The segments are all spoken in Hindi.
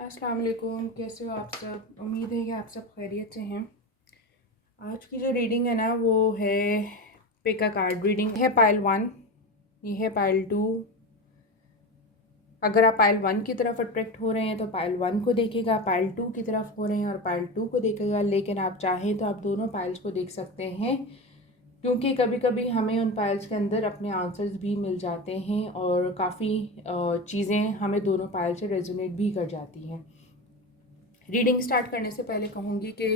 अस्सलाम वालेकुम, कैसे हो आप सब। उम्मीद है कि आप सब खैरियत से हैं। आज की जो रीडिंग है ना वो है पिक अ कार्ड रीडिंग है। पाइल 1, ये है पाइल 2। अगर आप पाइल 1 की तरफ अट्रैक्ट हो रहे हैं तो पाइल 1 को देखेगा, पाइल 2 की तरफ हो रहे हैं और पाइल 2 को देखेगा। लेकिन आप चाहें तो आप दोनों पाइल्स को देख सकते हैं, क्योंकि कभी कभी हमें उन पाइल्स के अंदर अपने आंसर्स भी मिल जाते हैं और काफ़ी चीज़ें हमें दोनों पाइल से रेजोनेट भी कर जाती हैं। रीडिंग स्टार्ट करने से पहले कहूँगी कि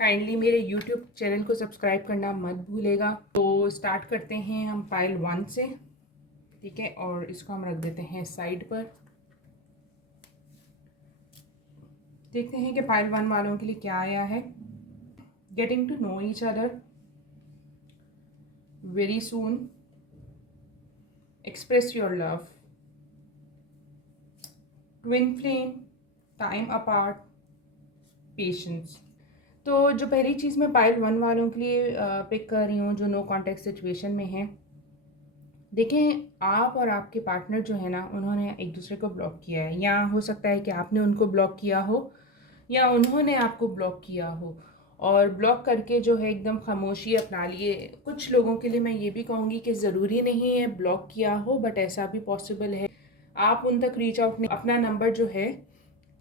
काइंडली मेरे यूट्यूब चैनल को सब्सक्राइब करना मत भूलेगा। तो स्टार्ट करते हैं हम पाइल 1 से, ठीक है, और इसको हम रख देते हैं साइड पर। देखते हैं कि पाइल 1 वालों के लिए क्या आया है। Getting to know each other very soon, express your love, twin flame, time apart, patience. तो जो पहली चीज़ मैं पाइल 1 वालों के लिए पिक कर रही हूँ जो नो कॉन्टेक्ट सिचुएशन में है, देखें आप और आपके पार्टनर जो है ना उन्होंने एक दूसरे को ब्लॉक किया है, या हो सकता है कि आपने उनको ब्लॉक किया हो या उन्होंने आपको ब्लॉक किया हो। और ब्लॉक करके जो है एकदम खामोशी अपना लिए। कुछ लोगों के लिए मैं ये भी कहूँगी कि ज़रूरी नहीं है ब्लॉक किया हो, बट ऐसा भी पॉसिबल है आप उन तक रीच आउट नहीं, अपना नंबर जो है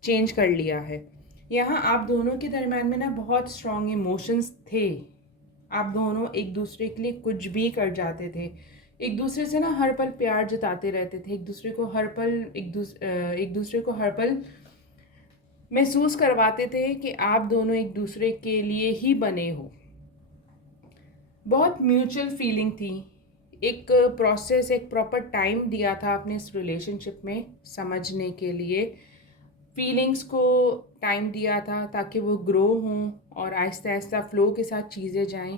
चेंज कर लिया है। यहाँ आप दोनों के दरम्यान में ना बहुत स्ट्रॉन्ग इमोशंस थे। आप दोनों एक दूसरे के लिए कुछ भी कर जाते थे, एक दूसरे से ना हर पल प्यार जताते रहते थे, एक दूसरे को हर पल एक दूसरे को हर पल महसूस करवाते थे कि आप दोनों एक दूसरे के लिए ही बने हो। बहुत म्यूचुअल फीलिंग थी। एक प्रोसेस, एक प्रॉपर टाइम दिया था आपने इस रिलेशनशिप में समझने के लिए, फीलिंग्स को टाइम दिया था ताकि वो ग्रो हों और आहिस्ता आहिस्ता फ्लो के साथ चीज़ें जाएं।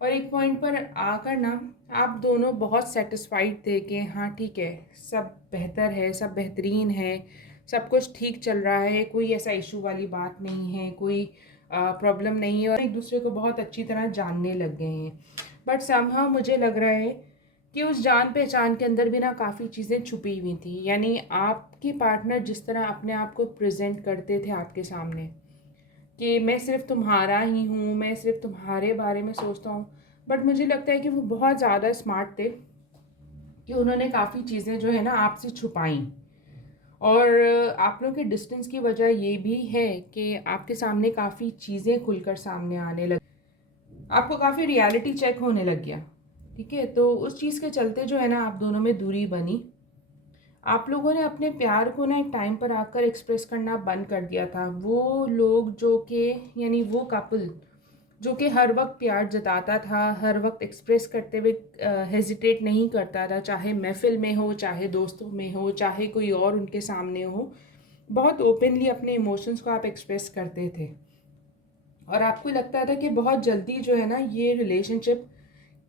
और एक पॉइंट पर आकर ना आप दोनों बहुत सेटिस्फाइड थे कि हाँ ठीक है, सब बेहतर है, सब बेहतरीन है, सब कुछ ठीक चल रहा है, कोई ऐसा इशू वाली बात नहीं है, कोई प्रॉब्लम नहीं है, और एक दूसरे को बहुत अच्छी तरह जानने लग गए हैं। बट समहाउ मुझे लग रहा है कि उस जान पहचान के अंदर भी ना काफ़ी चीज़ें छुपी हुई थी। यानी आपके पार्टनर जिस तरह अपने आप को प्रेजेंट करते थे आपके सामने कि मैं सिर्फ तुम्हारा ही हूँ, मैं सिर्फ तुम्हारे बारे में सोचता हूँ, बट मुझे लगता है कि वो बहुत ज़्यादा स्मार्ट थे कि उन्होंने काफ़ी चीज़ें जो है ना आपसे छुपाई। और आप लोगों के डिस्टेंस की वजह ये भी है कि आपके सामने काफ़ी चीज़ें खुलकर सामने आने लगी, आपको काफ़ी रियलिटी चेक होने लग गया। ठीक है, तो उस चीज़ के चलते जो है ना आप दोनों में दूरी बनी। आप लोगों ने अपने प्यार को ना एक टाइम पर आकर एक्सप्रेस करना बंद कर दिया था। वो लोग जो कि, यानी वो कपल जो कि हर वक्त प्यार जताता था, हर वक्त एक्सप्रेस करते हुए हेजिटेट नहीं करता था, चाहे महफिल में हो, चाहे दोस्तों में हो, चाहे कोई और उनके सामने हो, बहुत ओपनली अपने इमोशंस को आप एक्सप्रेस करते थे। और आपको लगता था कि बहुत जल्दी जो है ना ये रिलेशनशिप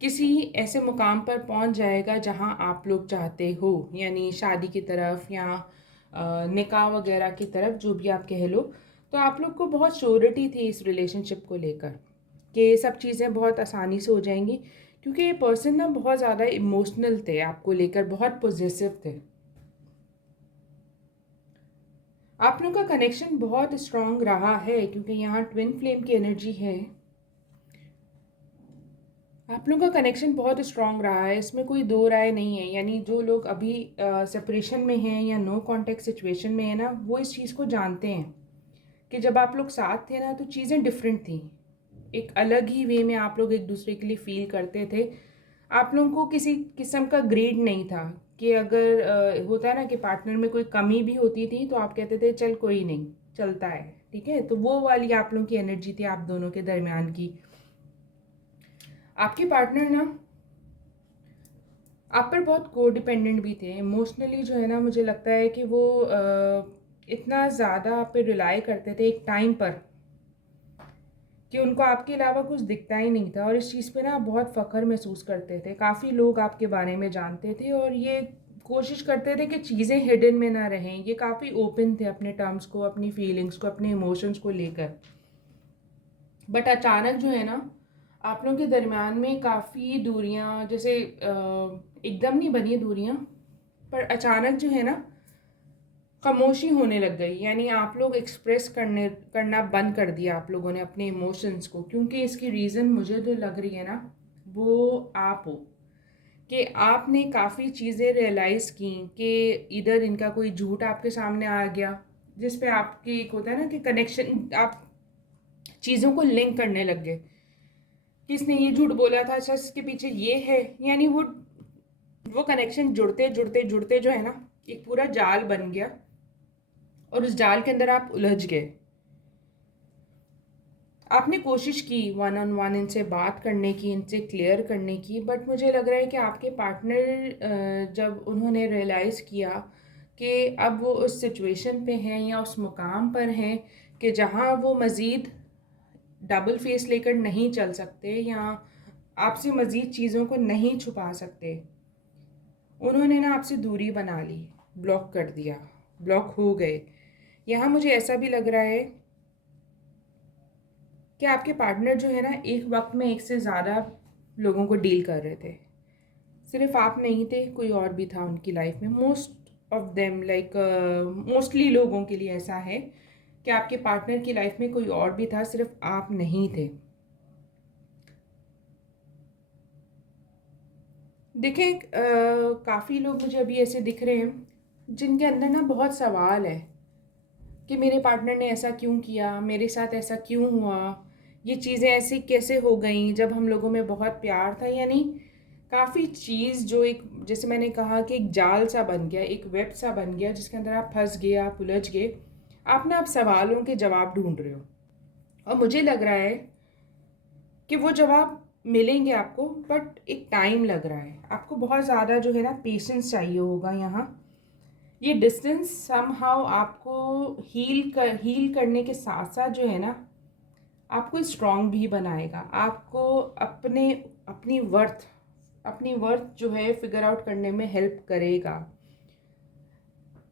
किसी ऐसे मुकाम पर पहुंच जाएगा जहां आप लोग चाहते हो, यानी शादी की तरफ या निकाह वगैरह की तरफ, जो भी आप कह लो। तो आप लोग को बहुत श्योरिटी थी इस रिलेशनशिप को लेकर कि सब चीज़ें बहुत आसानी से हो जाएंगी, क्योंकि ये पर्सन ना बहुत ज़्यादा इमोशनल थे आपको लेकर, बहुत पॉजिटिव थे। आप लोगों का कनेक्शन बहुत स्ट्रांग रहा है, क्योंकि यहाँ ट्विन फ्लेम की एनर्जी है। आप लोगों का कनेक्शन बहुत स्ट्रांग रहा है, इसमें कोई दो राय नहीं है। यानी जो लोग अभी सेपरेशन में हैं या नो कांटेक्ट सिचुएशन में है ना, वो इस चीज़ को जानते हैं कि जब आप लोग साथ थे ना तो चीज़ें डिफरेंट थी। एक अलग ही वे में आप लोग एक दूसरे के लिए फील करते थे। आप लोगों को किसी किस्म का ग्रेड नहीं था कि अगर होता है ना कि पार्टनर में कोई कमी भी होती थी तो आप कहते थे चल कोई नहीं, चलता है, ठीक है। तो वो वाली आप लोगों की एनर्जी थी आप दोनों के दरमियान की। आपके पार्टनर ना आप पर बहुत को डिपेंडेंट भी थे इमोशनली, जो है ना मुझे लगता है कि वो इतना ज़्यादा आप पे रिलाई करते थे एक टाइम पर कि उनको आपके अलावा कुछ दिखता ही नहीं था। और इस चीज़ पे ना बहुत फ़ख्र महसूस करते थे। काफ़ी लोग आपके बारे में जानते थे और ये कोशिश करते थे कि चीज़ें हिडन में ना रहें। ये काफ़ी ओपन थे अपने टर्म्स को, अपनी फीलिंग्स को, अपने इमोशंस को लेकर। बट अचानक जो है ना आप लोगों के दरमियान में काफ़ी दूरियां, जैसे एकदम नहीं बनी दूरियां, पर अचानक जो है ना खामोशी होने लग गई, यानी आप लोग एक्सप्रेस करना बंद कर दिया आप लोगों ने अपने इमोशंस को, क्योंकि इसकी रीज़न मुझे जो लग रही है ना, वो आप हो कि आपने काफ़ी चीज़ें रियलाइज़ की कि इधर इनका कोई झूठ आपके सामने आ गया, जिस पे आपकी एक होता है ना कि कनेक्शन, आप चीज़ों को लिंक करने लग गए कि इसने ये झूठ बोला था, अच्छा इसके पीछे ये है, यानी वो कनेक्शन जुड़ते जुड़ते जुड़ते जो है ना, एक पूरा जाल बन गया और उस जाल के अंदर आप उलझ गए। आपने कोशिश की वन ऑन वन इनसे बात करने की, इनसे क्लियर करने की, बट मुझे लग रहा है कि आपके पार्टनर जब उन्होंने रियलाइज़ किया कि अब वो उस सिचुएशन पे हैं या उस मुकाम पर हैं कि जहाँ वो मज़ीद डबल फेस लेकर नहीं चल सकते या आपसे मज़ीद चीज़ों को नहीं छुपा सकते, उन्होंने ना आपसे दूरी बना ली, ब्लॉक कर दिया, ब्लॉक हो गए। यहाँ मुझे ऐसा भी लग रहा है कि आपके पार्टनर जो है ना, एक वक्त में एक से ज़्यादा लोगों को डील कर रहे थे। सिर्फ आप नहीं थे, कोई और भी था उनकी लाइफ में। Most of them, like mostly लोगों के लिए ऐसा है कि आपके पार्टनर की लाइफ में कोई और भी था, सिर्फ आप नहीं थे। देखें, काफ़ी लोग मुझे अभी ऐसे दिख रहे हैं जिनके अंदर ना बहुत सवाल है कि मेरे पार्टनर ने ऐसा क्यों किया, मेरे साथ ऐसा क्यों हुआ, ये चीज़ें ऐसी कैसे हो गई जब हम लोगों में बहुत प्यार था। यानी काफ़ी चीज़ जो एक, जैसे मैंने कहा कि एक जाल सा बन गया, एक वेब सा बन गया जिसके अंदर आप फंस गए, आप उलझ गए। आप ना आप सवालों के जवाब ढूंढ रहे हो और मुझे लग रहा है कि वो जवाब मिलेंगे आपको, बट एक टाइम लग रहा है। आपको बहुत ज़्यादा जो है ना पेशेंस चाहिए होगा यहाँ। ये डिस्टेंस समहाउ आपको हील करने के साथ साथ जो है ना, आपको स्ट्रांग भी बनाएगा। आपको अपने अपनी वर्थ जो है फिगर आउट करने में हेल्प करेगा।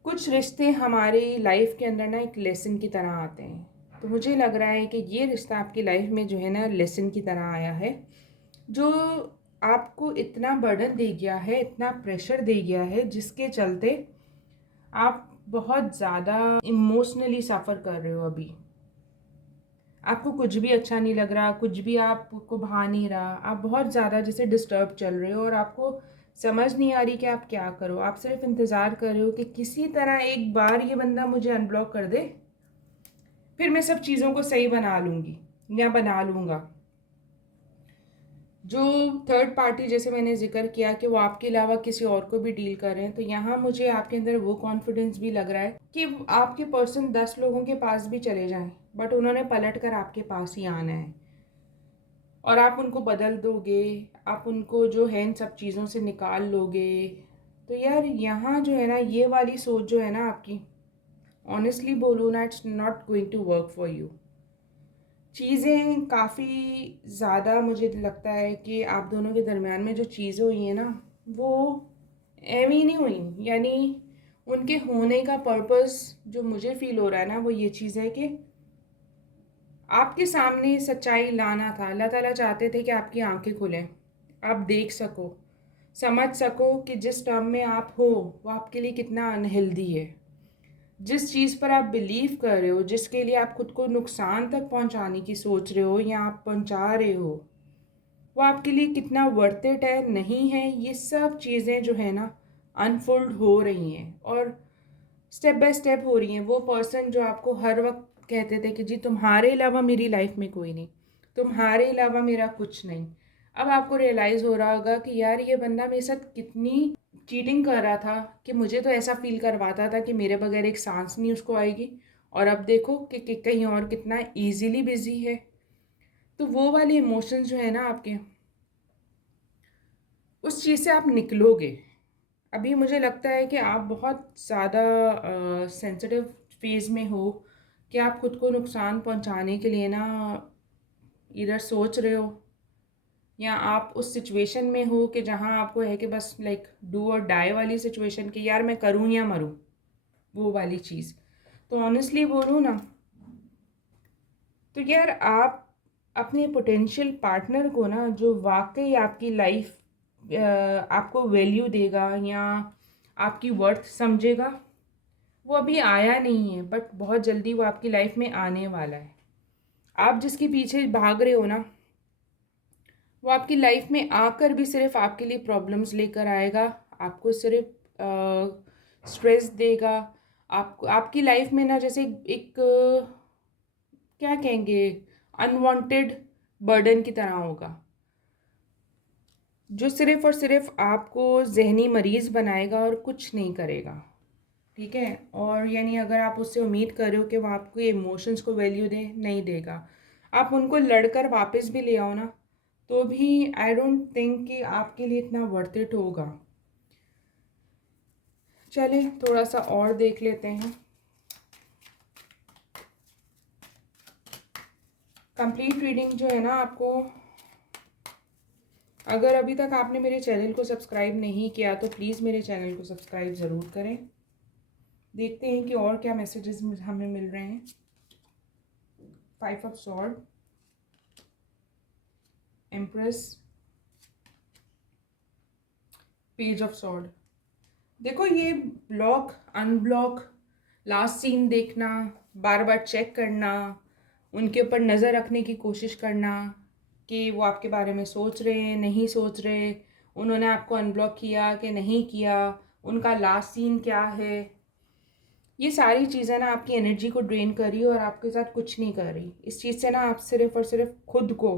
कुछ रिश्ते हमारी लाइफ के अंदर ना एक लेसन की तरह आते हैं, तो मुझे लग रहा है कि ये रिश्ता आपकी लाइफ में जो है ना लेसन की तरह आया है, जो आपको इतना बर्डन दे गया है, इतना प्रेशर दे गया है, जिसके चलते आप बहुत ज़्यादा इमोशनली सफ़र कर रहे हो अभी। आपको कुछ भी अच्छा नहीं लग रहा, कुछ भी आपको भा नहीं रहा, आप बहुत ज़्यादा जैसे डिस्टर्ब चल रहे हो और आपको समझ नहीं आ रही कि आप क्या करो। आप सिर्फ इंतज़ार कर रहे हो कि किसी तरह एक बार ये बंदा मुझे अनब्लॉक कर दे, फिर मैं सब चीज़ों को सही बना लूँगी या बना लूँगा। जो थर्ड पार्टी, जैसे मैंने ज़िक्र किया कि वो आपके अलावा किसी और को भी डील कर रहे हैं, तो यहाँ मुझे आपके अंदर वो कॉन्फिडेंस भी लग रहा है कि आपके पर्सन 10 लोगों के पास भी चले जाएं, बट उन्होंने पलट कर आपके पास ही आना है और आप उनको बदल दोगे, आप उनको जो है इन सब चीज़ों से निकाल लोगे। तो यार यहाँ जो है ना, ये वाली सोच जो है ना आपकी, ऑनेस्टली बोलूँ ना, it's not going to work for you. चीज़ें काफ़ी ज़्यादा, मुझे लगता है कि आप दोनों के दरमियान में जो चीज़ें हुई हैं ना, वो एवी नहीं हुई। यानी उनके होने का पर्पस जो मुझे फ़ील हो रहा है ना, वो ये चीज़ है कि आपके सामने सच्चाई लाना था। अल्लाह ताला चाहते थे कि आपकी आंखें खुलें, आप देख सको, समझ सको कि जिस टर्म में आप हो वो आपके लिए कितना अनहेल्दी है। जिस चीज़ पर आप बिलीव कर रहे हो, जिसके लिए आप खुद को नुकसान तक पहुंचाने की सोच रहे हो या आप पहुंचा रहे हो, वो आपके लिए कितना वर्थ इट है, नहीं है। ये सब चीज़ें जो है ना अनफोल्ड हो रही हैं और स्टेप बाय स्टेप हो रही हैं। वो पर्सन जो आपको हर वक्त कहते थे कि जी तुम्हारे अलावा मेरी लाइफ में कोई नहीं, तुम्हारे अलावा मेरा कुछ नहीं, अब आपको रियलाइज़ हो रहा होगा कि यार ये बंदा मेरे साथ कितनी चीटिंग कर रहा था कि मुझे तो ऐसा फील करवाता था कि मेरे बगैर एक सांस नहीं उसको आएगी, और अब देखो कि कहीं और कितना ईजीली बिजी है। तो वो वाले इमोशंस जो है ना आपके, उस चीज़ से आप निकलोगे। अभी मुझे लगता है कि आप बहुत ज़्यादा सेंसिटिव फेज़ में हो कि आप खुद को नुकसान पहुंचाने के लिए ना इधर सोच रहे हो, या आप उस सिचुएशन में हो कि जहां आपको है कि बस लाइक डू और डाई वाली सिचुएशन, कि यार मैं करूं या मरूं, वो वाली चीज़। तो ऑनेस्टली बोलूँ ना, तो यार आप अपने पोटेंशियल पार्टनर को ना, जो वाकई आपकी लाइफ आपको वैल्यू देगा या आपकी वर्थ समझेगा, वो अभी आया नहीं है, बट बहुत जल्दी वो आपकी लाइफ में आने वाला है। आप जिसके पीछे भाग रहे हो ना, वो आपकी लाइफ में आकर भी सिर्फ आपके लिए प्रॉब्लम्स लेकर आएगा, आपको सिर्फ स्ट्रेस देगा। आपको आपकी लाइफ में ना जैसे एक क्या कहेंगे, अनवांटेड बर्डन की तरह होगा, जो सिर्फ और सिर्फ आपको ज़हनी मरीज़ बनाएगा और कुछ नहीं करेगा। ठीक है, और यानी अगर आप उससे उम्मीद कर रहे हो कि वो आपको इमोशंस को वैल्यू दे, नहीं देगा। आप उनको लड़कर वापस भी ले आओ ना, तो भी आई डोंट थिंक कि आपके लिए इतना वर्थ इट होगा। चलिए थोड़ा सा और देख लेते हैं। कंप्लीट रीडिंग जो है ना, आपको अगर अभी तक आपने मेरे चैनल को सब्सक्राइब नहीं किया तो प्लीज़ मेरे चैनल को सब्सक्राइब ज़रूर करें। देखते हैं कि और क्या मैसेजेस हमें मिल रहे हैं। 5 of sword, empress, page of sword. देखो ये ब्लॉक अनब्लॉक, लास्ट सीन देखना, बार बार चेक करना, उनके ऊपर नज़र रखने की कोशिश करना कि वो आपके बारे में सोच रहे हैं नहीं सोच रहे, उन्होंने आपको अनब्लॉक किया कि नहीं किया, उनका लास्ट सीन क्या है। ये सारी चीज़ें ना आपकी एनर्जी को ड्रेन कर रही है और आपके साथ कुछ नहीं कर रही। इस चीज़ से ना आप सिर्फ और सिर्फ खुद को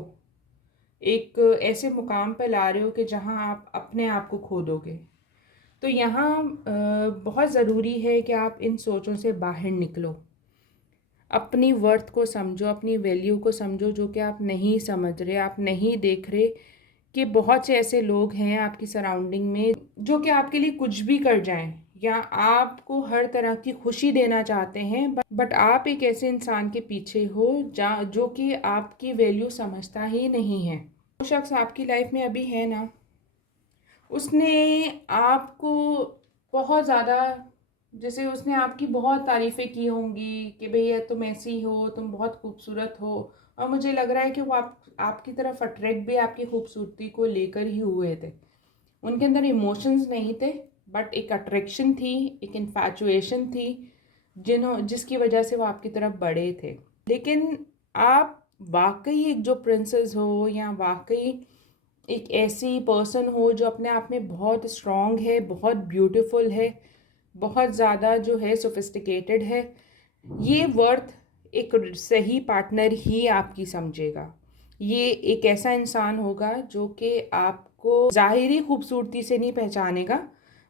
एक ऐसे मुकाम पर ला रहे हो कि जहाँ आप अपने आप को खो दोगे। तो यहाँ बहुत ज़रूरी है कि आप इन सोचों से बाहर निकलो, अपनी वर्थ को समझो, अपनी वैल्यू को समझो, जो कि आप नहीं समझ रहे, आप नहीं देख रहे कि बहुत से ऐसे लोग हैं आपकी सराउंडिंग में जो कि आपके लिए कुछ भी कर जाएं या आपको हर तरह की खुशी देना चाहते हैं, बट आप एक ऐसे इंसान के पीछे हो जो कि आपकी वैल्यू समझता ही नहीं है। वो शख्स आपकी लाइफ में अभी है ना, उसने आपको बहुत ज़्यादा, जैसे उसने आपकी बहुत तारीफ़ें की होंगी कि भैया तुम ऐसी हो, तुम बहुत खूबसूरत हो, और मुझे लग रहा है कि वो आपकी तरफ अट्रैक्ट भी आपकी खूबसूरती को लेकर ही हुए थे। उनके अंदर इमोशंस नहीं थे, बट एक अट्रैक्शन थी, एक इन्फैचुएशन थी जिसकी वजह से वो आपकी तरफ बढ़े थे। लेकिन आप वाकई एक जो प्रिंसेस हो या वाकई एक ऐसी पर्सन हो जो अपने आप में बहुत स्ट्रॉन्ग है, बहुत ब्यूटीफुल है, बहुत ज़्यादा जो है सोफिस्टिकेटेड है, ये वर्थ एक सही पार्टनर ही आपकी समझेगा। ये एक ऐसा इंसान होगा जो कि आपको ज़ाहिरी खूबसूरती से नहीं पहचानेगा,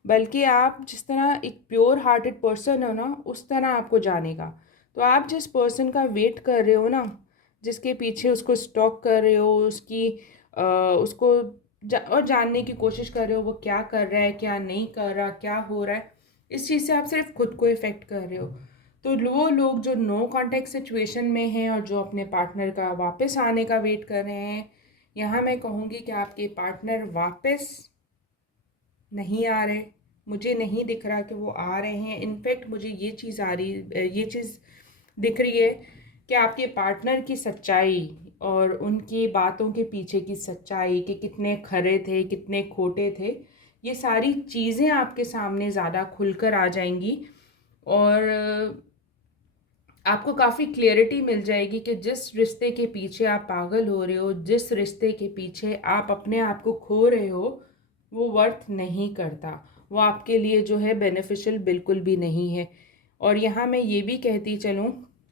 बल्कि आप जिस तरह एक प्योर हार्टेड पर्सन हो ना, उस तरह आपको जानेगा। तो आप जिस पर्सन का वेट कर रहे हो ना, जिसके पीछे उसको स्टॉक कर रहे हो, उसको और जानने की कोशिश कर रहे हो वो क्या कर रहा है, क्या नहीं कर रहा, क्या हो रहा है, इस चीज़ से आप सिर्फ खुद को इफ़ेक्ट कर रहे हो। तो वो लोग जो नो कांटेक्ट सिचुएशन में हैं और जो अपने पार्टनर का वापस आने का वेट कर रहे हैं, यहाँ मैं कहूँगी कि आपके पार्टनर वापस नहीं आ रहे। मुझे नहीं दिख रहा कि वो आ रहे हैं। इनफैक्ट मुझे ये चीज़ दिख रही है कि आपके पार्टनर की सच्चाई और उनकी बातों के पीछे की सच्चाई कि कितने खरे थे, कितने खोटे थे, ये सारी चीज़ें आपके सामने ज़्यादा खुलकर आ जाएंगी। और आपको काफ़ी क्लियरिटी मिल जाएगी कि जिस रिश्ते के पीछे आप पागल हो रहे हो, जिस रिश्ते के पीछे आप अपने आप को खो रहे हो, वो वर्थ नहीं करता, वो आपके लिए जो है बेनिफिशियल बिल्कुल भी नहीं है। और यहाँ मैं ये भी कहती चलूँ,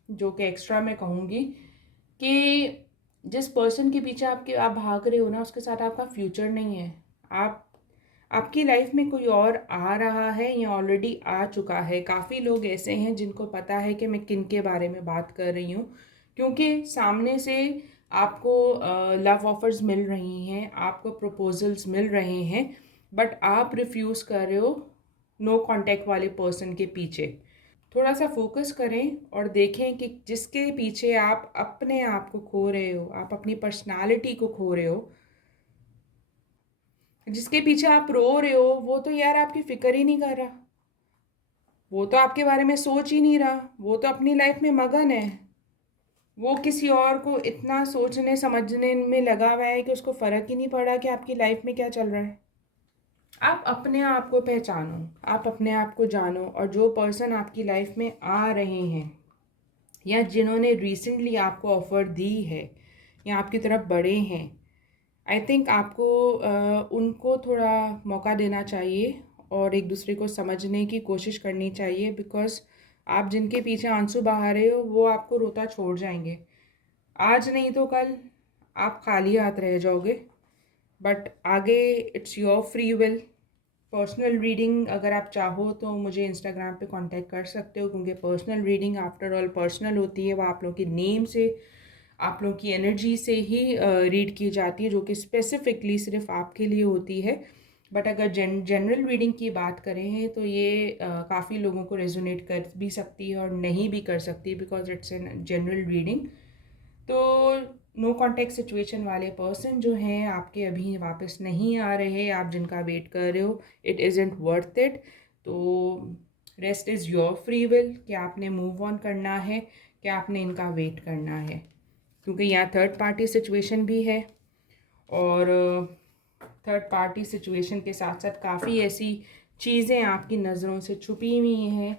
जो कि एक्स्ट्रा मैं कहूँगी, कि जिस पर्सन के पीछे आप भाग रहे हो ना, उसके साथ आपका फ्यूचर नहीं है। आप आपकी लाइफ में कोई और आ रहा है या ऑलरेडी आ चुका है। काफ़ी लोग ऐसे हैं जिनको पता है कि मैं किन के बारे में बात कर रही हूँ, क्योंकि सामने से आपको लव ऑफर्स मिल रही हैं, आपको प्रपोजल्स मिल रहे हैं, बट आप रिफ्यूज़ कर रहे हो नो कांटेक्ट वाले पर्सन के पीछे। थोड़ा सा फोकस करें और देखें कि जिसके पीछे आप अपने आप को खो रहे हो, आप अपनी पर्सनालिटी को खो रहे हो, जिसके पीछे आप रो रहे हो, वो तो यार आपकी फिक्र ही नहीं कर रहा, वो तो आपके बारे में सोच ही नहीं रहा, वो तो अपनी लाइफ में मगन है। वो किसी और को इतना सोचने समझने में लगा हुआ है कि उसको फ़र्क ही नहीं पड़ा कि आपकी लाइफ में क्या चल रहा है। आप अपने आप को पहचानो, आप अपने आप को जानो, और जो पर्सन आपकी लाइफ में आ रहे हैं या जिन्होंने रिसेंटली आपको ऑफ़र दी है या आपकी तरफ बढ़े हैं, आई थिंक आपको उनको थोड़ा मौका देना चाहिए और एक दूसरे को समझने की कोशिश करनी चाहिए, बिकॉज़ आप जिनके पीछे आंसू बहा रहे हो वो आपको रोता छोड़ जाएंगे। आज नहीं तो कल आप खाली हाथ रह जाओगे, बट आगे it's your free will. Personal reading अगर आप चाहो तो मुझे इंस्टाग्राम पे कांटेक्ट कर सकते हो, क्योंकि personal reading after all personal होती है, वो आप लोगों की नेम से, आप लोगों की एनर्जी से ही रीड की जाती है, जो कि स्पेसिफिकली सिर्फ आपके लिए होती है। बट अगर जनरल रीडिंग की बात करें तो ये काफ़ी लोगों को रेजोनेट कर भी सकती है और नहीं भी कर सकती, because it's an general reading. तो नो कॉन्टेक्ट सिचुएशन वाले पर्सन जो हैं आपके अभी वापस नहीं आ रहे, आप जिनका वेट कर रहे हो, इट इज़ेंट वर्थ इट। तो rest is your free will कि आपने मूव ऑन करना है, कि आपने इनका वेट करना है, क्योंकि यहाँ थर्ड पार्टी सिचुएशन भी है। और थर्ड पार्टी सिचुएशन के साथ साथ काफ़ी ऐसी चीज़ें आपकी नज़रों से छुपी हुई हैं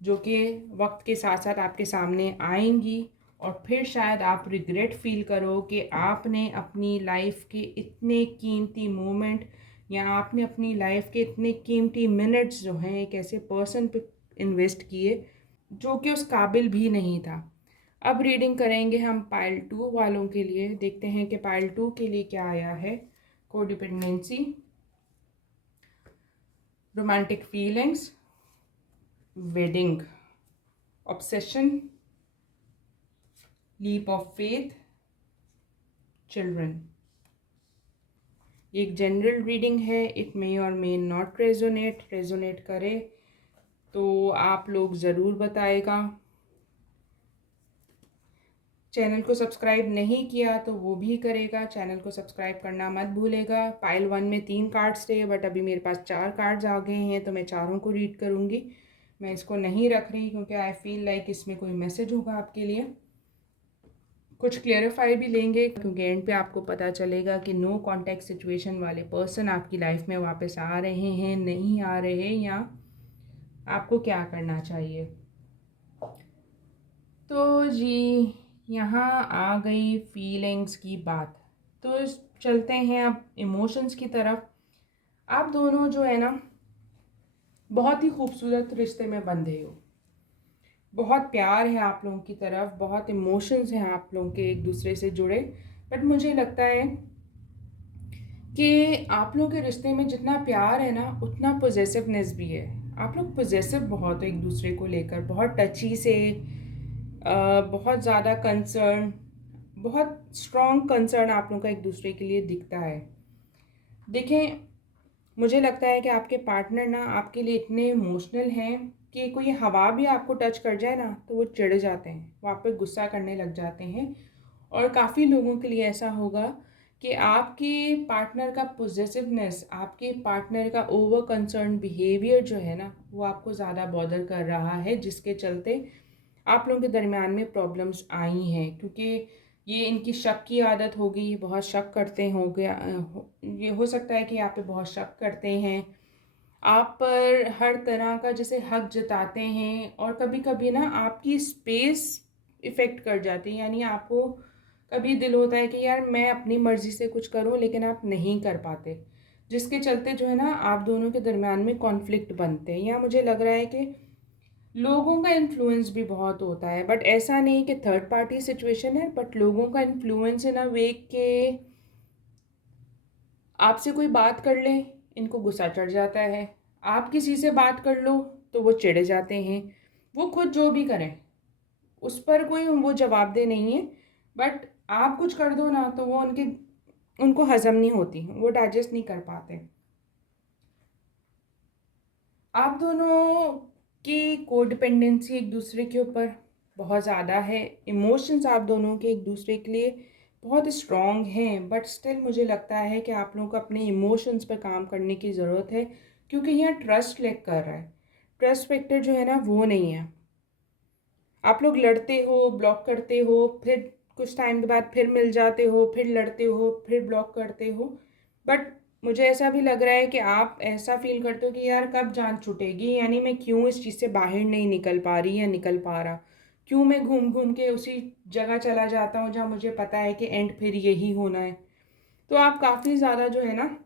जो कि वक्त के साथ साथ आपके सामने आएंगी, और फिर शायद आप रिग्रेट फील करो कि आपने अपनी लाइफ के इतने कीमती मोमेंट या आपने अपनी लाइफ के इतने कीमती मिनट्स जो हैं एक ऐसे पर्सन पे इन्वेस्ट किए जो कि उस काबिल भी नहीं था। अब रीडिंग करेंगे हम पाइल 2 वालों के लिए। देखते हैं कि पाइल 2 के लिए क्या आया है। Codependency, romantic feelings, wedding, obsession, leap of faith, children. एक जनरल रीडिंग है, it may or may not resonate करे तो आप लोग ज़रूर बताएगा। चैनल को सब्सक्राइब नहीं किया तो वो भी करेगा, चैनल को सब्सक्राइब करना मत भूलेगा। पाइल 1 में 3 कार्ड्स थे, बट अभी मेरे पास 4 कार्ड्स आ गए हैं, तो मैं चारों को रीड करूँगी। मैं इसको नहीं रख रही क्योंकि आई फील लाइक इसमें कोई मैसेज होगा आपके लिए। कुछ क्लियरिफाई भी लेंगे, क्योंकि एंड पे आपको पता चलेगा कि नो कॉन्टैक्ट सिचुएशन वाले पर्सन आपकी लाइफ में वापस आ रहे हैं, नहीं आ रहे, या आपको क्या करना चाहिए। तो जी, यहाँ आ गई फीलिंग्स की बात, तो चलते हैं अब इमोशंस की तरफ। आप दोनों जो है ना बहुत ही खूबसूरत रिश्ते में बंधे हो, बहुत प्यार है आप लोगों की तरफ, बहुत इमोशंस हैं आप लोगों के एक दूसरे से जुड़े। बट मुझे लगता है कि आप लोगों के रिश्ते में जितना प्यार है ना उतना पोजेसिवनेस भी है। आप लोग पोजेसिव बहुत हो एक दूसरे को लेकर, बहुत टची से, बहुत ज़्यादा कंसर्न, बहुत स्ट्रॉन्ग कंसर्न आप लोगों का एक दूसरे के लिए दिखता है। देखें, मुझे लगता है कि आपके पार्टनर ना आपके लिए इतने इमोशनल हैं कि कोई हवा भी आपको टच कर जाए ना तो वो चिढ़ जाते हैं, वो आप पे गुस्सा करने लग जाते हैं। और काफ़ी लोगों के लिए ऐसा होगा कि आपके पार्टनर का पोजेसिवनेस, आपके पार्टनर का ओवर कंसर्न बिहेवियर जो है ना वो आपको ज़्यादा बॉदर कर रहा है, जिसके चलते आप लोगों के दरमियान में प्रॉब्लम्स आई हैं, क्योंकि ये इनकी शक की आदत होगी, बहुत शक करते होंगे। ये हो सकता है कि आप पे बहुत शक करते हैं, आप पर हर तरह का जैसे हक जताते हैं, और कभी कभी ना आपकी स्पेस इफ़ेक्ट कर जाती है। यानी आपको कभी दिल होता है कि यार मैं अपनी मर्ज़ी से कुछ करूं, लेकिन आप नहीं कर पाते, जिसके चलते जो है ना आप दोनों के दरमियान में कॉन्फ्लिक्ट बनते हैं। या मुझे लग रहा है कि लोगों का इन्फ्लुएंस भी बहुत होता है, बट ऐसा नहीं कि थर्ड पार्टी सिचुएशन है, बट लोगों का इन्फ्लुएंस इन अ वे के आपसे कोई बात कर ले इनको गुस्सा चढ़ जाता है, आप किसी से बात कर लो तो वो चिढ़ जाते हैं। वो खुद जो भी करें उस पर कोई वो जवाबदेह नहीं है, बट आप कुछ कर दो ना तो वो उनको हजम नहीं होती, वो डाइजेस्ट नहीं कर पाते। आप दोनों की कोडिपेंडेंसी एक दूसरे के ऊपर बहुत ज़्यादा है, इमोशंस आप दोनों के एक दूसरे के लिए बहुत स्ट्रॉन्ग हैं, बट स्टिल मुझे लगता है कि आप लोगों को अपने इमोशंस पर काम करने की ज़रूरत है, क्योंकि यहाँ ट्रस्ट लैक कर रहा है। ट्रस्ट फैक्टर जो है ना वो नहीं है। आप लोग लड़ते हो, ब्लॉक करते हो, फिर कुछ टाइम के बाद फिर मिल जाते हो, फिर लड़ते हो, फिर ब्लॉक करते हो, बट मुझे ऐसा भी लग रहा है कि आप ऐसा फ़ील करते हो कि यार कब जान छूटेगी, यानी मैं क्यों इस चीज़ से बाहर नहीं निकल पा रही या निकल पा रहा। क्यों मैं घूम-घूम के उसी जगह चला जाता हूँ जहाँ मुझे पता है कि एंड फिर यही होना है। तो आप काफ़ी ज़्यादा जो है ना,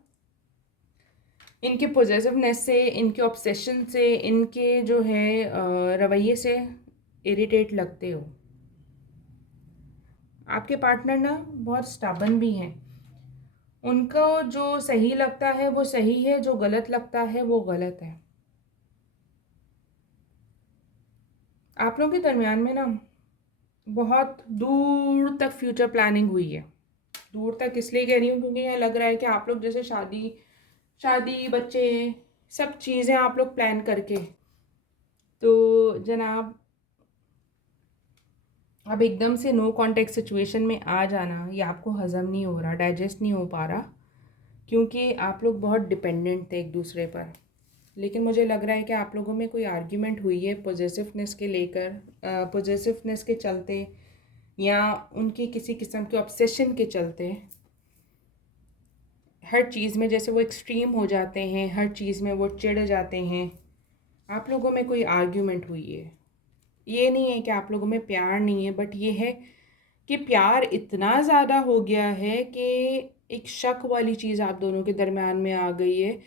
इनके पॉसेसिवनेस से, इनके ऑब्सेशन से, इनके जो है रवैये से इरिटेट लगते हो। आपके पार्टनर ना बहुत स्टबर्न भी हैं। उनको जो सही लगता है वो सही है, जो गलत लगता है वो गलत है। आप लोगों के दरमियान में ना बहुत दूर तक फ्यूचर प्लानिंग हुई है। दूर तक इसलिए कह रही हूँ क्योंकि ये लग रहा है कि आप लोग जैसे शादी शादी बच्चे सब चीज़ें आप लोग प्लान करके, तो जनाब अब एकदम से नो कॉन्टेक्ट सिचुएशन में आ जाना, ये आपको हज़म नहीं हो रहा, डाइजेस्ट नहीं हो पा रहा, क्योंकि आप लोग बहुत डिपेंडेंट थे एक दूसरे पर। लेकिन मुझे लग रहा है कि आप लोगों में कोई आर्ग्यूमेंट हुई है पॉजेसिवनेस के लेकर, पॉजेसिवनेस के चलते, या उनकी किसी किस्म के ऑब्सेशन के चलते। हर चीज़ में जैसे वो एक्सट्रीम हो जाते हैं, हर चीज़ में वो चिढ़ जाते हैं। आप लोगों में कोई आर्ग्यूमेंट हुई है। ये नहीं है कि आप लोगों में प्यार नहीं है, बट ये है कि प्यार इतना ज़्यादा हो गया है कि एक शक वाली चीज़ आप दोनों के दरमियान में आ गई है।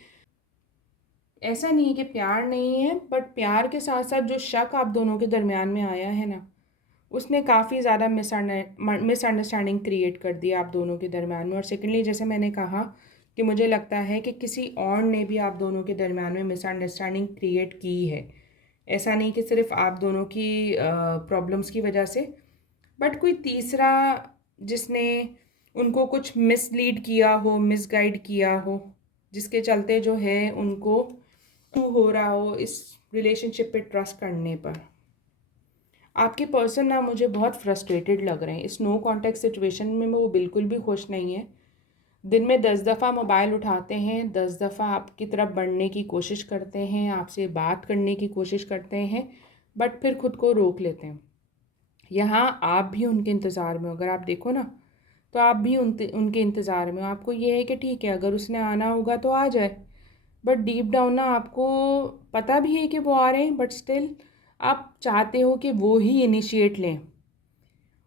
ऐसा नहीं है कि प्यार नहीं है, बट प्यार के साथ साथ जो शक आप दोनों के दरमियान में आया है ना, उसने काफ़ी ज़्यादा मिसअंडरस्टैंडिंग क्रिएट कर दिया आप दोनों के दरमियान में। और सेकेंडली, जैसे मैंने कहा कि मुझे लगता है कि किसी और ने भी आप दोनों के दरमियान में मिसअंडरस्टैंडिंग क्रिएट की है। ऐसा नहीं कि सिर्फ आप दोनों की प्रॉब्लम्स की वजह से, बट कोई तीसरा जिसने उनको कुछ मिसलीड किया हो, मिसगाइड किया हो, जिसके चलते जो है उनको हो रहा हो इस रिलेशनशिप पे ट्रस्ट करने पर। आपके पर्सन ना मुझे बहुत फ्रस्ट्रेटेड लग रहे हैं इस नो कॉन्टेक्ट सिचुएशन में। वो बिल्कुल भी खुश नहीं है। दिन में 10 दफ़ा मोबाइल उठाते हैं, 10 दफ़ा आपकी तरफ बढ़ने की कोशिश करते हैं, आपसे बात करने की कोशिश करते हैं, बट फिर खुद को रोक लेते हैं। यहाँ आप भी उनके इंतज़ार में हो। अगर आप देखो ना, तो आप भी उनके इंतज़ार में हो। आपको ये है कि ठीक है, अगर उसने आना होगा तो आ जाए, बट डीप डाउन ना आपको पता भी है कि वो आ रहे हैं, बट स्टिल आप चाहते हो कि वो ही इनिशिएट लें।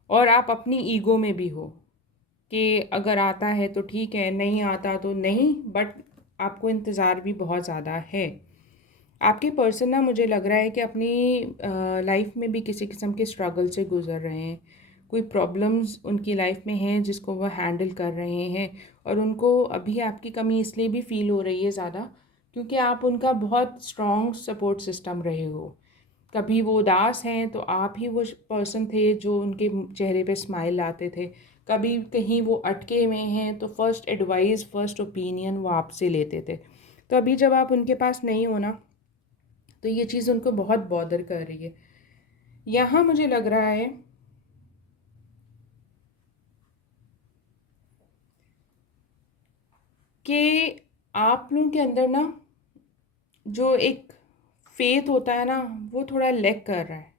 और आप अपनी ईगो में भी हो कि अगर आता है तो ठीक है, नहीं आता तो नहीं, बट आपको इंतज़ार भी बहुत ज़्यादा है। आपके पर्सन ना मुझे लग रहा है कि अपनी लाइफ में भी किसी किस्म के स्ट्रगल से गुज़र रहे हैं। कोई प्रॉब्लम्स उनकी लाइफ में हैं जिसको वह हैंडल कर रहे हैं, और उनको अभी आपकी कमी इसलिए भी फ़ील हो रही है ज़्यादा क्योंकि आप उनका बहुत स्ट्रॉन्ग सपोर्ट सिस्टम रहे हो। कभी वो उदास हैं तो आप ही वो पर्सन थे जो उनके चेहरे पे स्माइल लाते थे। कभी कहीं वो अटके हुए हैं तो फर्स्ट एडवाइस, फर्स्ट ओपिनियन वो आपसे लेते थे। तो अभी जब आप उनके पास नहीं हो ना, तो ये चीज़ उनको बहुत बॉदर कर रही है। यहाँ मुझे लग रहा है कि आप लोगों के अंदर ना जो एक फेथ होता है ना, वो थोड़ा लैक कर रहा है।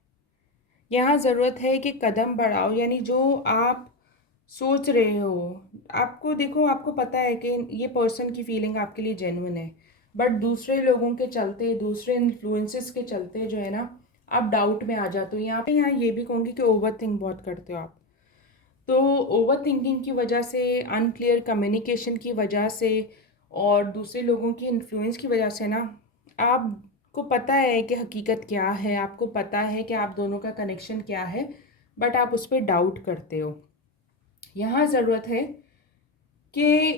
यहाँ ज़रूरत है कि कदम बढ़ाओ, यानी जो आप सोच रहे हो, आपको देखो, आपको पता है कि ये पर्सन की फीलिंग आपके लिए जेन्युइन है, बट दूसरे लोगों के चलते, दूसरे इन्फ्लुएंसेस के चलते जो है ना, आप डाउट में आ जाते हो। यहाँ ये भी कहूँगी कि ओवर थिंक बहुत करते हो आप। तो ओवर थिंकिंग की वजह से, अनक्लियर कम्युनिकेशन की वजह से, और दूसरे लोगों की इन्फ्लुएंस की वजह से ना, आपको पता है कि हकीकत क्या है, आपको पता है कि आप दोनों का कनेक्शन क्या है, बट आप उस पर डाउट करते हो। यहाँ ज़रूरत है कि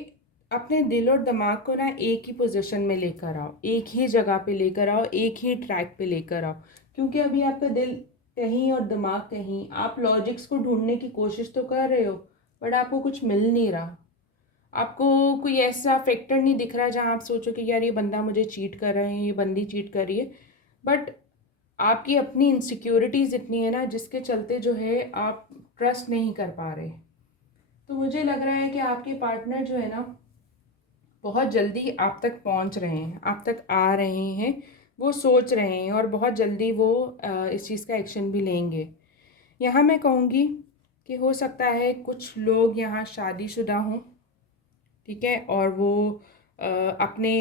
अपने दिल और दिमाग को ना एक ही पोजीशन में लेकर आओ, एक ही जगह पे लेकर आओ, एक ही ट्रैक पे लेकर आओ। क्योंकि अभी आपका दिल कहीं और दिमाग कहीं, आप लॉजिक्स को ढूंढने की कोशिश तो कर रहे हो, बट आपको कुछ मिल नहीं रहा। आपको कोई ऐसा फैक्टर नहीं दिख रहा जहाँ आप सोचो कि यार ये बंदा मुझे चीट कर रहे हैं, ये बंदी चीट कर रही है। बट आपकी अपनी इनसिक्योरिटीज़ इतनी है ना, जिसके चलते जो है आप ट्रस्ट नहीं कर पा रहे। तो मुझे लग रहा है कि आपके पार्टनर जो है ना, बहुत जल्दी आप तक पहुंच रहे हैं, आप तक आ रहे हैं, वो सोच रहे हैं, और बहुत जल्दी वो इस चीज़ का एक्शन भी लेंगे। यहाँ मैं कहूँगी कि हो सकता है कुछ लोग यहाँ शादीशुदा हों, ठीक है, और वो अपने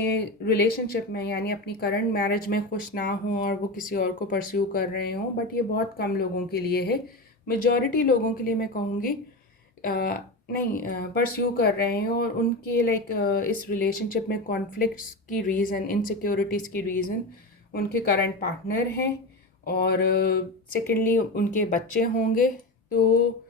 रिलेशनशिप में यानी अपनी करंट मैरिज में खुश ना हों और वो किसी और को परस्यू कर रहे हों, बट ये बहुत कम लोगों के लिए है। मेजॉरिटी लोगों के लिए मैं कहूँगी नहीं परस्यू कर रहे हैं और उनके लाइक इस रिलेशनशिप में कॉन्फ्लिक्ट्स की रीज़न, इनसिक्योरिटीज़ की रीज़न उनके करंट पार्टनर हैं और सेकेंडली उनके बच्चे होंगे। तो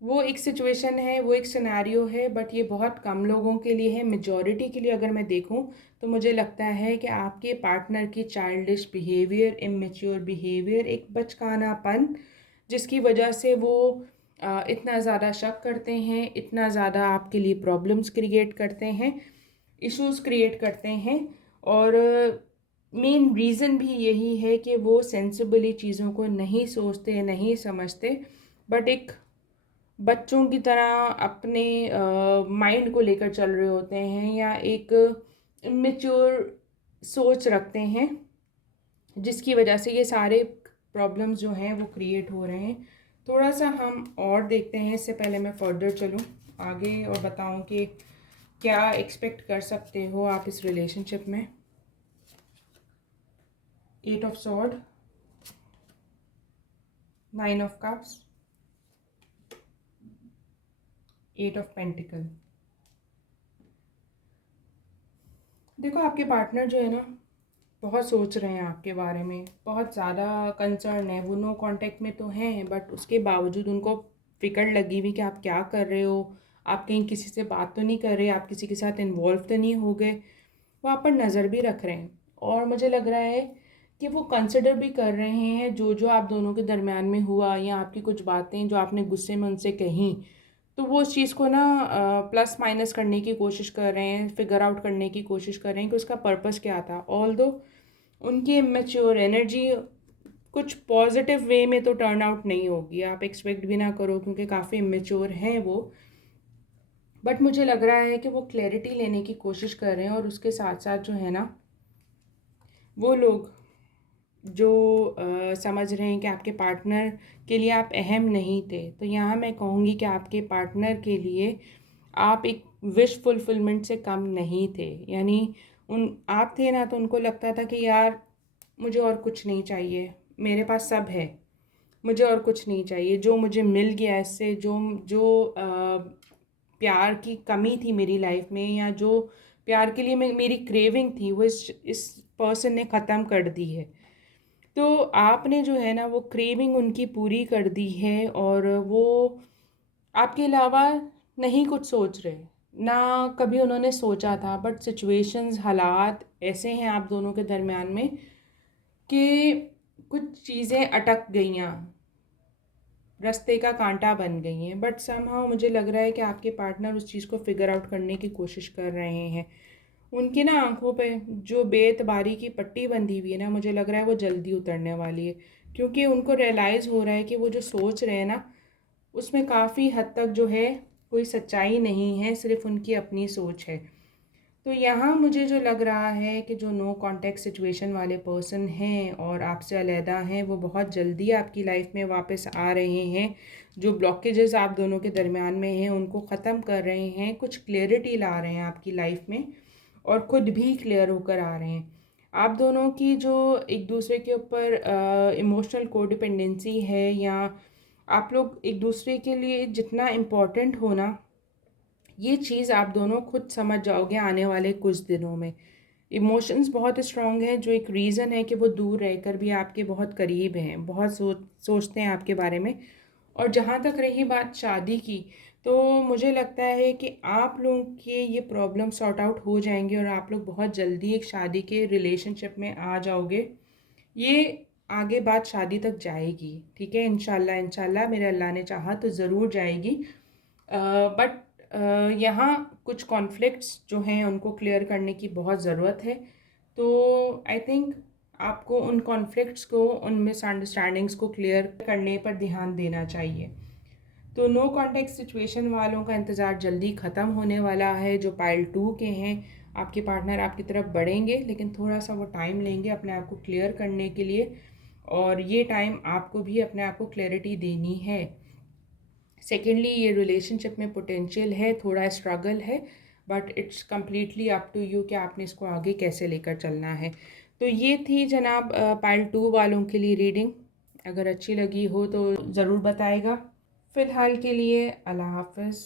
वो एक सिचुएशन है, वो एक सिनेरियो है, बट ये बहुत कम लोगों के लिए है। मेजॉरिटी के लिए अगर मैं देखूं तो मुझे लगता है कि आपके पार्टनर की चाइल्डिश बिहेवियर, इमेच्योर बिहेवियर, एक बचकानापन जिसकी वजह से वो इतना ज़्यादा शक करते हैं, इतना ज़्यादा आपके लिए प्रॉब्लम्स क्रिएट करते हैं, इश्यूज़ क्रिएट करते हैं। और मेन रीज़न भी यही है कि वो सेंसिबली चीज़ों को नहीं सोचते, नहीं समझते, बट एक बच्चों की तरह अपने माइंड को लेकर चल रहे होते हैं या एक इमेच्योर सोच रखते हैं, जिसकी वजह से ये सारे प्रॉब्लम्स जो हैं वो क्रिएट हो रहे हैं। थोड़ा सा हम और देखते हैं, इससे पहले मैं फर्दर चलूँ आगे और बताऊँ कि क्या एक्सपेक्ट कर सकते हो आप इस रिलेशनशिप में। 8 of sword, 9 of cups, 8 of pentacle. देखो आपके पार्टनर जो है ना बहुत सोच रहे हैं आपके बारे में, बहुत ज़्यादा कंसर्न है। वो नो कांटेक्ट में तो हैं बट उसके बावजूद उनको फ़िक्र लगी हुई कि आप क्या कर रहे हो, आप कहीं किसी से बात तो नहीं कर रहे, आप किसी के साथ इन्वॉल्व तो नहीं हो गए। वो आप पर नज़र भी रख रहे हैं और मुझे लग रहा है कि वो कंसिडर भी कर रहे हैं जो जो आप दोनों के दरमियान में हुआ या आपकी कुछ बातें जो आपने गुस्से में उनसे कहीं, तो वो उस चीज़ को ना प्लस माइनस करने की कोशिश कर रहे हैं, फिगर आउट करने की कोशिश कर रहे हैं कि उसका पर्पस क्या था। ऑल्दो उनकी इमेच्योर एनर्जी कुछ पॉजिटिव वे में तो टर्न आउट नहीं होगी, आप एक्सपेक्ट भी ना करो क्योंकि काफ़ी इमेच्योर हैं वो। बट मुझे लग रहा है कि वो क्लैरिटी लेने की कोशिश कर रहे हैं और उसके साथ साथ जो है ना वो लोग जो समझ रहे हैं कि आपके पार्टनर के लिए आप अहम नहीं थे, तो यहाँ मैं कहूँगी कि आपके पार्टनर के लिए आप एक विश फुलफिलमेंट से कम नहीं थे। यानी उन आप थे ना तो उनको लगता था कि यार मुझे और कुछ नहीं चाहिए, मेरे पास सब है, मुझे और कुछ नहीं चाहिए। जो मुझे मिल गया इससे, जो जो प्यार की कमी थी मेरी लाइफ में या जो प्यार के लिए मेरी क्रेविंग थी वो इस पर्सन ने ख़त्म कर दी है। तो आपने जो है ना वो क्रेविंग उनकी पूरी कर दी है और वो आपके अलावा नहीं कुछ सोच रहे, ना कभी उन्होंने सोचा था, बट सिचुएशंस, हालात ऐसे हैं आप दोनों के दरमियान में कि कुछ चीज़ें अटक गईयाँ, रास्ते का कांटा बन गई हैं। बट समहाउ मुझे लग रहा है कि आपके पार्टनर उस चीज़ को फिगर आउट करने की कोशिश कर रहे हैं। उनकी ना आंखों पे जो बेतबारी की पट्टी बंधी हुई है ना, मुझे लग रहा है वो जल्दी उतरने वाली है, क्योंकि उनको रियलाइज़ हो रहा है कि वो जो सोच रहे हैं ना उसमें काफ़ी हद तक जो है कोई सच्चाई नहीं है, सिर्फ उनकी अपनी सोच है। तो यहाँ मुझे जो लग रहा है कि जो नो कॉन्टैक्ट सिचुएशन वाले पर्सन हैं और आपसे अलहदा हैं, वो बहुत जल्दी आपकी लाइफ में वापस आ रहे हैं। जो ब्लॉकेजेस आप दोनों के दरमियान में हैं उनको ख़त्म कर रहे हैं, कुछ क्लियरिटी ला रहे हैं आपकी लाइफ में और ख़ुद भी क्लियर होकर आ रहे हैं। आप दोनों की जो एक दूसरे के ऊपर इमोशनल कोडिपेंडेंसी है या आप लोग एक दूसरे के लिए जितना इम्पोर्टेंट हो ना, ये चीज़ आप दोनों खुद समझ जाओगे आने वाले कुछ दिनों में। इमोशंस बहुत स्ट्रॉन्ग हैं, जो एक रीज़न है कि वो दूर रहकर भी आपके बहुत करीब हैं, बहुत सोचते हैं आपके बारे में। और जहाँ तक रही बात शादी की, तो मुझे लगता है कि आप लोगों के ये प्रॉब्लम सॉर्ट आउट हो जाएंगे और आप लोग बहुत जल्दी एक शादी के रिलेशनशिप में आ जाओगे। ये आगे बात शादी तक जाएगी, ठीक है, इंशाल्लाह इंशाल्लाह मेरे अल्लाह ने चाहा तो ज़रूर जाएगी। बट यहाँ कुछ कॉन्फ्लिक्ट्स जो हैं उनको क्लियर करने की बहुत ज़रूरत है। तो आई थिंक आपको उन कॉन्फ्लिक्ट्स को, उन मिसअंडरस्टैंडिंग्स को क्लियर करने पर ध्यान देना चाहिए। तो नो कॉन्टेक्ट सिचुएशन वालों का इंतज़ार जल्दी ख़त्म होने वाला है। जो पाइल 2 के हैं, आपके पार्टनर आपकी तरफ बढ़ेंगे लेकिन थोड़ा सा वो टाइम लेंगे अपने आप को क्लियर करने के लिए, और ये टाइम आपको भी अपने आप को क्लैरिटी देनी है। सेकेंडली, ये रिलेशनशिप में पोटेंशियल है, थोड़ा स्ट्रगल है, but it's completely up to you कि आपने इसको आगे कैसे लेकर चलना है। तो ये थी जनाब पाइल 2 वालों के लिए रीडिंग। अगर अच्छी लगी हो तो ज़रूर बताएगा। फ़िलहाल के लिए अल्लाह हाफ़िज़।